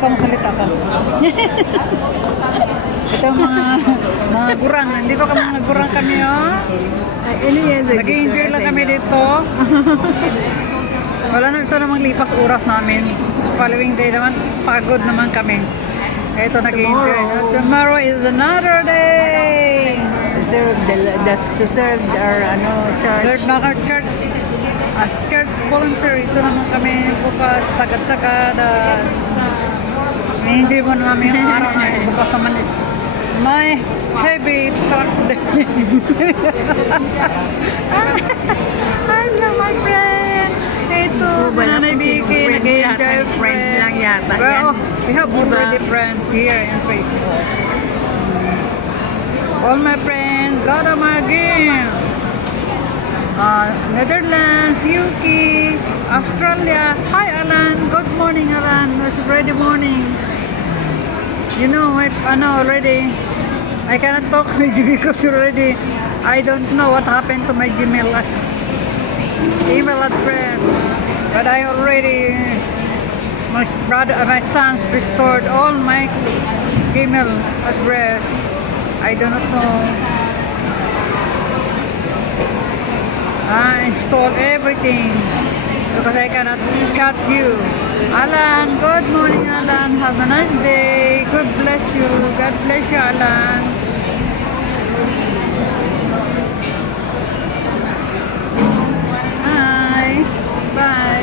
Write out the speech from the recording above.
Salita ka. Ito mga gurang. Nandito ka mga gurang kami, oh. Ano yan? Nag-enjoy lang kami dito. Wala na ito namang lipas oras namin. Following day naman, pagod naman kami. Ito nag-enjoy. Tomorrow is another day. To serve our church. Third mga church. As church volunteer, ito naman kami bukas sagad-sagad. Ni-enjoy mo na namin yung araw na yun. Bukas naman may heavy truck day. Hello my friend. Ito, si Nanay Vicky, nag-enjoy Friend lang yata. Well, we have already friends here in Facebook. All my friends, got them again. Netherlands, UK, Australia. Hi Alan, good morning Alan. It's Friday morning. You know, already, I cannot talk with you because already, I don't know what happened to my Gmail email address. But I already, my sons restored all my Gmail address. I do not know. Install everything because I cannot chat you. Alan, good morning Alan. Have a nice day. God bless you. God bless you Alan. Hi. Bye.